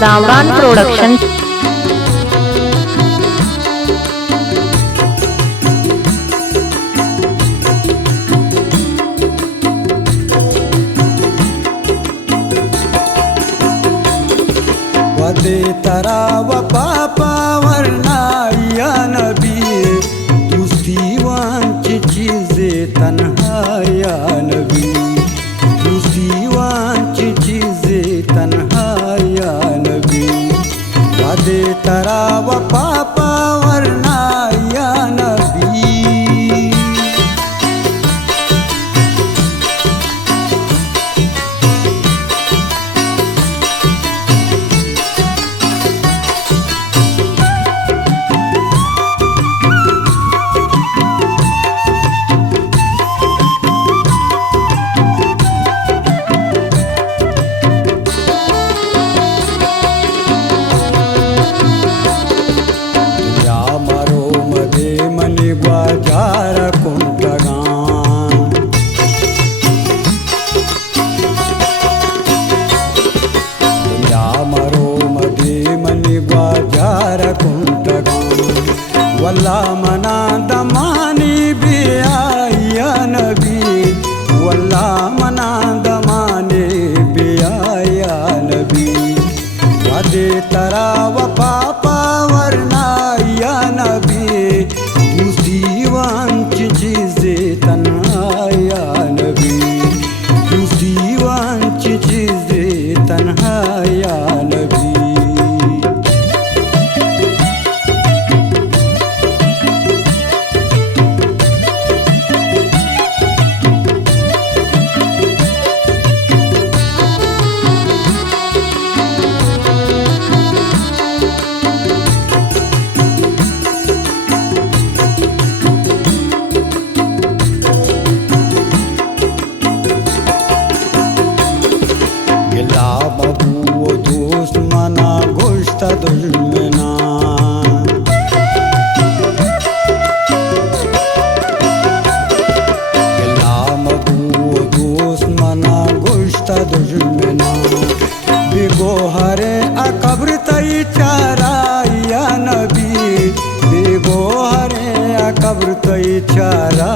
दामरान production. वदे तराव पापा वरनाया नबी, दूसरी वांची चीज़े तन्हाया नबी, दूसरी वांची चीज़े तन्हाया नबी। वदे तराव पापा वरनाया नबी। ग्वाजार कुंटगान, दुनिया मरो मदे मनी ग्वाजार कुंटगान। वल्ला मना दमानी बिया नबी, वल्ला मना दमाने बिया नबी। वदे तराव पापा वरनाया नबी, दूसरी वांची चीज़े तन्हाया नबी, दूसरी वांची चीज़े तन्हाया नबी। गिला बबू दोस्त मना गोश्त दुश्मना, गिला बबू दोस्त मना गोश्त दुश्मना। बिगो हरे अकब्र तई चाराया नबी, बिगो हरे अकब्र तई चारा